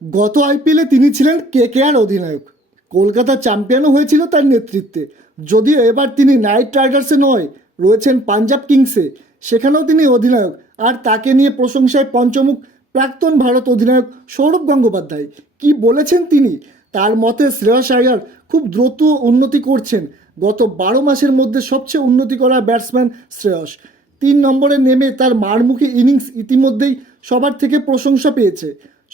গত আইপিএলে তিনি ছিলেন কেকেআর অধিনায়ক। কলকাতা চ্যাম্পিয়নও হয়েছিল তার নেতৃত্বে। যদিও এবার তিনি নাইট রাইডার্সে নয়, রয়েছেন পাঞ্জাব কিংসে, সেখানেও তিনি অধিনায়ক। আর তাকে নিয়ে প্রশংসায় পঞ্চমুখ প্রাক্তন ভারত অধিনায়ক সৌরভ গঙ্গোপাধ্যায়। কি বলেছেন তিনি? তার মতে শ্রেয়স আইয়ার খুব দ্রুত উন্নতি করছেন। গত 12 মাসের মধ্যে সবচেয়ে উন্নতি করা ব্যাটসম্যান শ্রেয়স। 3 নম্বরে নেমে তার মারমুখী ইনিংস ইতিমধ্যেই সবার থেকে প্রশংসা পেয়েছে।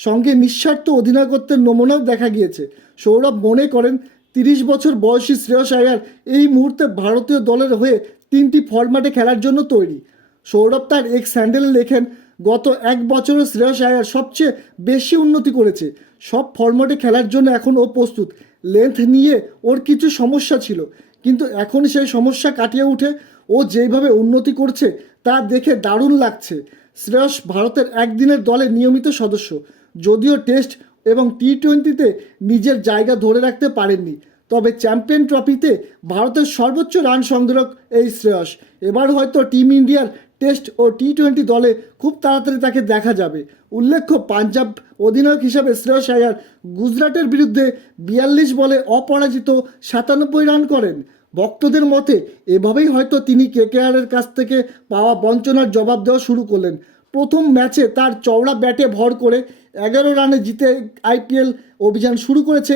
সঙ্গে নিঃস্বার্থ অধিনায়কত্বের নমুনাও দেখা গিয়েছে। সৌরভ মনে করেন 30 বছর বয়সী শ্রেয়স আইয়ার এই মুহূর্তে ভারতীয় দলের হয়ে 3টি ফরম্যাটে খেলার জন্য তৈরি। সৌরভ তার এক্স হ্যান্ডেলে লেখেন, গত 1 বছরে শ্রেয়স আইয়ার সবচেয়ে বেশি উন্নতি করেছে। সব ফরম্যাটে খেলার জন্য এখন ও প্রস্তুত। লেন্থ নিয়ে ওর কিছু সমস্যা ছিল, কিন্তু এখন সেই সমস্যা কাটিয়ে উঠে ও যেভাবে উন্নতি করছে তা দেখে দারুণ লাগছে। শ্রেয়স ভারতের একদিনের দলে নিয়মিত সদস্য, যদিও টেস্ট এবং টি-20তে নিজের জায়গা ধরে রাখতে পারেননি। তবে চ্যাম্পিয়ন ট্রফিতে ভারতের সর্বোচ্চ রান সংগ্রহ এই শ্রেয়স। এবার হয়তো টিম ইন্ডিয়ার টেস্ট ও টি-20 দলে খুব তাড়াতাড়ি তাকে দেখা যাবে। উল্লেখ্য, পাঞ্জাব অধিনায়ক হিসাবে শ্রেয়স আইয়ার গুজরাটের বিরুদ্ধে 42 বলে অপরাজিত 97 রান করেন। ভক্তদের মতে এভাবেই হয়তো তিনি কেকেআরের কাছ থেকে পাওয়া বঞ্চনার জবাব দেওয়া শুরু করলেন। প্রথম ম্যাচে তার চওড়া ব্যাটে ভর করে 11 রানে জিতে আইপিএল অভিযান শুরু করেছে